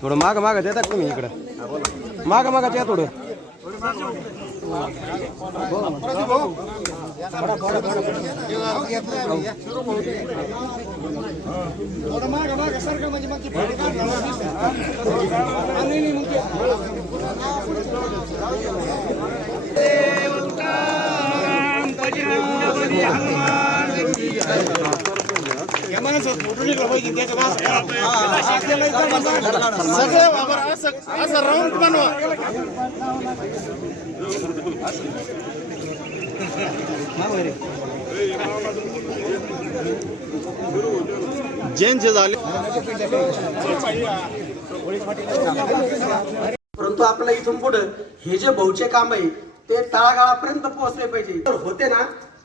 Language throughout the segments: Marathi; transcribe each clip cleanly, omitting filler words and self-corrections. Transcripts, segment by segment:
थोडं माग माग देतात तुम्ही इकडं माग मागाच या थोडं जैनचे झाले परंतु आपल्याला इथून पुढे हे जे भाऊचे काम आहे ते तळागाळापर्यंत पोहोचले पाहिजे. होते ना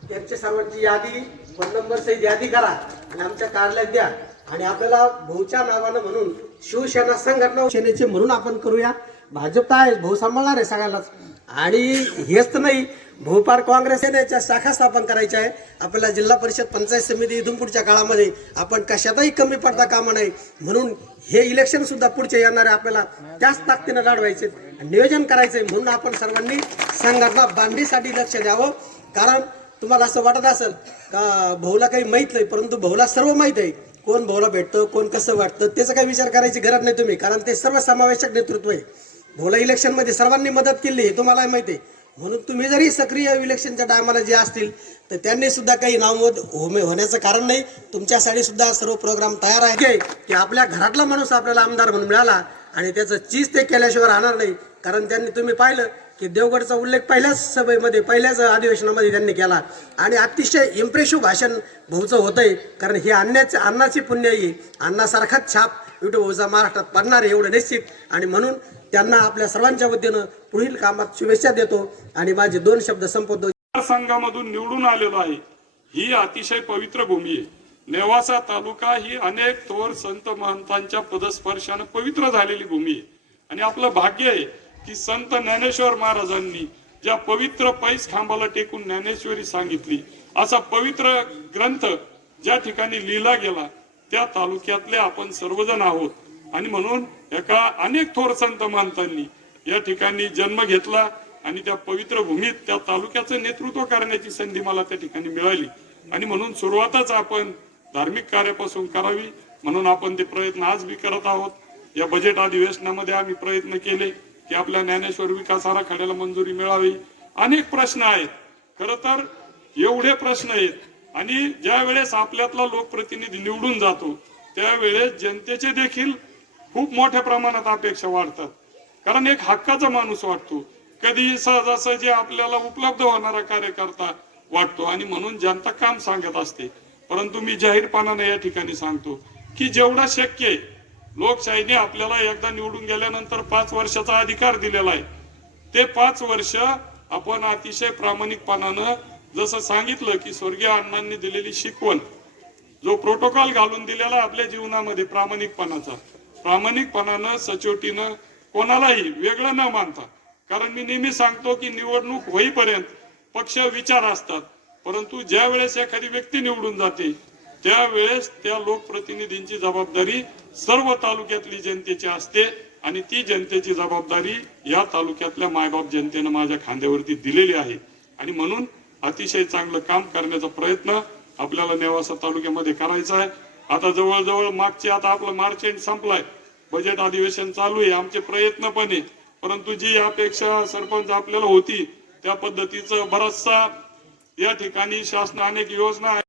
त्यांच्या सर्वांची यादी फोन नंबर सहित यादी करा आणि आमच्या कार्यालयात द्या आणि आपल्याला भाऊच्या नावानं म्हणून शिवसेना संघटना सेनेचे म्हणून आपण करूया. भाजप तर आहे, भाऊ सांभाळणार आहे सगळ्यालाच. आणि हेच तर नाही, भोपाळ काँग्रेस सेनेच्या शाखा स्थापन करायच्या आहे आपल्याला. जिल्हा परिषद पंचायत समिती इथून पुढच्या काळामध्ये आपण कशातही कमी पडता कामा नाही. म्हणून हे इलेक्शन सुद्धा पुढचे येणारे आपल्याला त्याच ताकदीनं लढवायचे, नियोजन करायचंय. म्हणून आपण सर्वांनी संघटना बांधणीसाठी लक्ष द्यावं. कारण तुम्हाला असं वाटत असेल का भाऊला काही माहीत नाही, परंतु भाऊला सर्व माहीत आहे. कोण भाऊला भेटतं, कोण कसं वाटतं, त्याचा काही विचार करायची गरज नाही तुम्ही, कारण ते सर्वसमावेशक नेतृत्व आहे. भाऊला इलेक्शनमध्ये सर्वांनी मदत केली हे तुम्हाला माहिती आहे. म्हणून तुम्ही जरी सक्रिय इलेक्शनच्या टायमाला जे असतील तर त्यांनी सुद्धा काही नामवद होण्याचं कारण नाही. तुमच्यासाठी सुद्धा सर्व प्रोग्राम तयार आहे की आपल्या घरातला माणूस आपल्याला आमदार म्हणून मिळाला आणि त्याचं चीज ते केल्याशिवाय राहणार नाही. कारण त्यांनी तुम्ही पाहिलं की देवगडचा उल्लेख पहिल्याच सभेमध्ये पहिल्याच अधिवेशनामध्ये त्यांनी केला आणि अतिशय इम्प्रेसिव्ह भाषण भाऊचं होतंय. कारण हे अन्नाची पुण्याई अन्नासारखाच छाप विठू भाऊचा महाराष्ट्रात पडणार आहे एवढं निश्चित. आणि म्हणून त्यांना आपल्या सर्वांच्या वतीनं पुढील कामात शुभेच्छा देतो आणि माझे 2 शब्द संपवतो. संघामधून निवडून आलेलो आहे. ही अतिशय पवित्र भूमी आहे. नेवासा तालुका ही अनेक थोर संत महंतांच्या पदस्पर्शाने पवित्र झालेली भूमी आहे आणि आपलं भाग्य आहे की संत ज्ञानेश्वर महाराजांनी ज्या पवित्र पैस खांबाला टेकून ज्ञानेश्वरी सांगितली असा पवित्र ग्रंथ ज्या ठिकाणी लिहिला गेला त्या तालुक्यातले आपण सर्वजण आहोत. आणि म्हणून एका अनेक थोर संत महंतांनी या ठिकाणी जन्म घेतला आणि त्या पवित्र भूमीत त्या तालुक्याचं नेतृत्व करण्याची संधी मला त्या ठिकाणी मिळाली. आणि म्हणून सुरुवातच आपण धार्मिक कार्यापासून करावी म्हणून आपण ते प्रयत्न आज बी करत आहोत. या बजेट अधिवेशनामध्ये आम्ही प्रयत्न केले की आपल्या ज्ञानेश्वर विकास आराखड्याला मंजुरी मिळावी. अनेक प्रश्न आहेत, खर तर एवढे प्रश्न आहेत आणि ज्या वेळेस आपल्यातला लोकप्रतिनिधी निवडून जातो त्यावेळेस जनतेचे देखील खूप मोठ्या प्रमाणात अपेक्षा वाढतात. कारण एक हक्काचा माणूस वाटतो, कधी सहजासहजी आपल्याला उपलब्ध होणारा कार्यकर्ता वाटतो आणि म्हणून जनता काम सांगत असते. परंतु मी जाहीरपणाने या ठिकाणी सांगतो की जेवढा शक्य आहे लोकशाहीने आपल्याला एकदा निवडून गेल्यानंतर 5 वर्षाचा अधिकार दिलेला आहे. ते 5 वर्ष आपण अतिशय प्रामाणिकपणानं जसं सांगितलं की स्वर्गीय अण्णांनी दिलेली शिकवण जो प्रोटोकॉल घालून दिलेला आपल्या जीवनामध्ये प्रामाणिकपणानं सचोटीनं कोणालाही वेगळं न मानता. कारण मी नेहमी सांगतो की निवडणूक होईपर्यंत पक्ष विचार असतात, परंतु ज्या वेळेस एखादी व्यक्ती निवडून जाते त्यावेळेस त्या लोकप्रतिनिधींची जबाबदारी सर्व तालुक्यातली जनतेची असते आणि ती जनतेची जबाबदारी या तालुक्यातल्या मायबाप जनतेनं माझ्या खांद्यावरती दिलेली आहे. आणि म्हणून अतिशय चांगलं काम करण्याचा प्रयत्न आपल्याला नेवासा तालुक्यामध्ये करायचा आहे. आता जवळजवळ आता आपलं मार्च एंड संपलाय, बजेट अधिवेशन चालू आहे, आमचे प्रयत्न पण आहे. परंतु जी अपेक्षा सरपंच आपल्याला होती त्या पद्धतीचं बराचसा या ठिकाणी शासन अनेक योजना